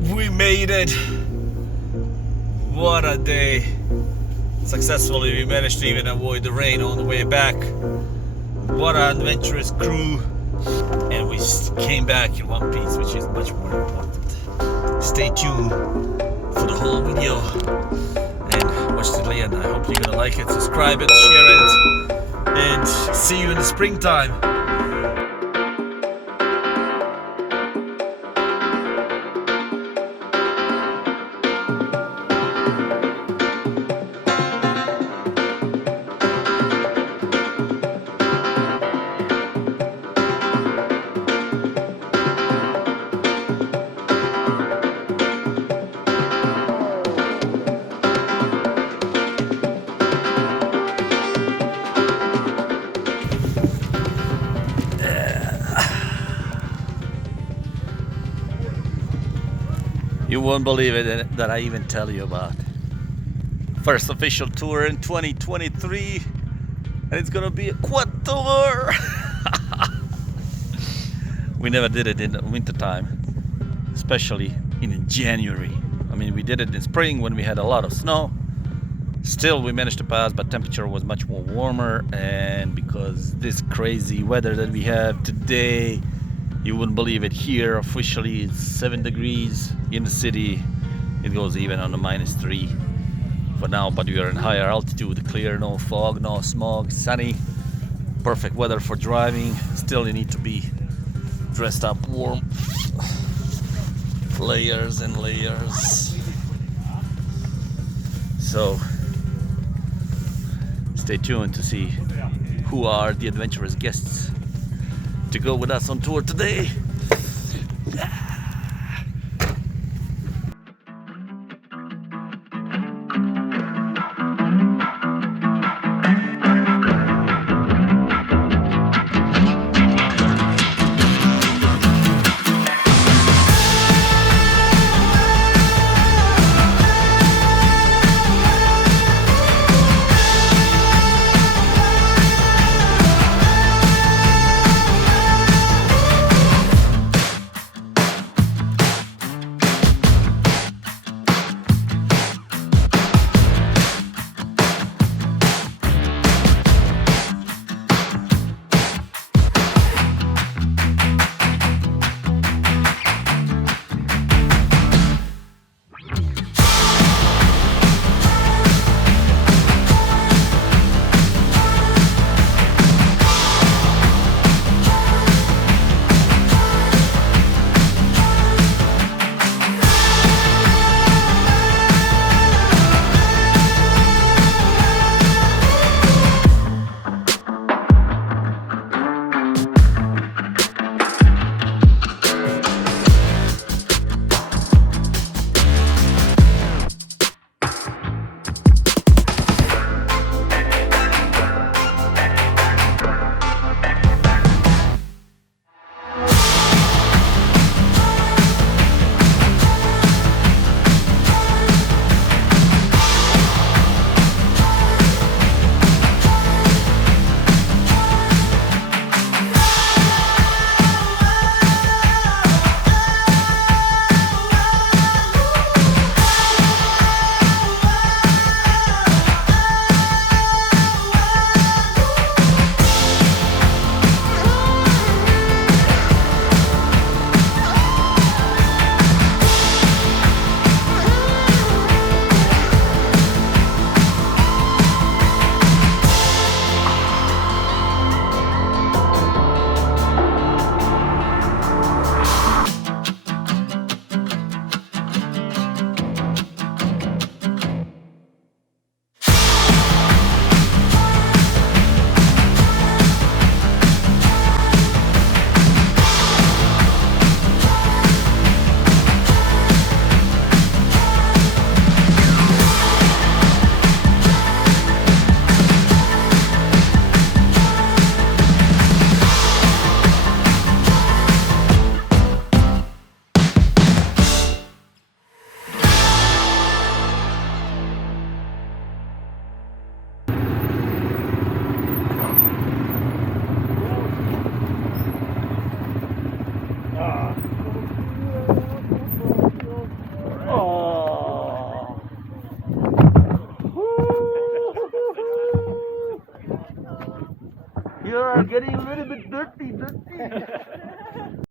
We made it! What a day! Successfully, we managed to even avoid the rain on the way back. What an adventurous crew! And we came back in one piece, which is much more important. Stay tuned for the whole video and watch till the end. I hope you're gonna like it, subscribe it, share it, and see you in the springtime. You won't believe it that I even tell you about. First official tour in 2023, and it's gonna be a quad tour. We never did it in the winter time, especially in January. I mean, we did it in spring when we had a lot of snow. Still, we managed to pass, but temperature was much more warmer, and because this crazy weather that we have today, you wouldn't believe it, here officially it's 7 degrees in the city. It goes even on the -3 for now, but we are in higher altitude, clear, no fog, no smog, sunny, perfect weather for driving. Still, you need to be dressed up warm, layers and layers. So stay tuned to see who are the adventurous guests to go with us on tour today. You are getting a little bit dirty.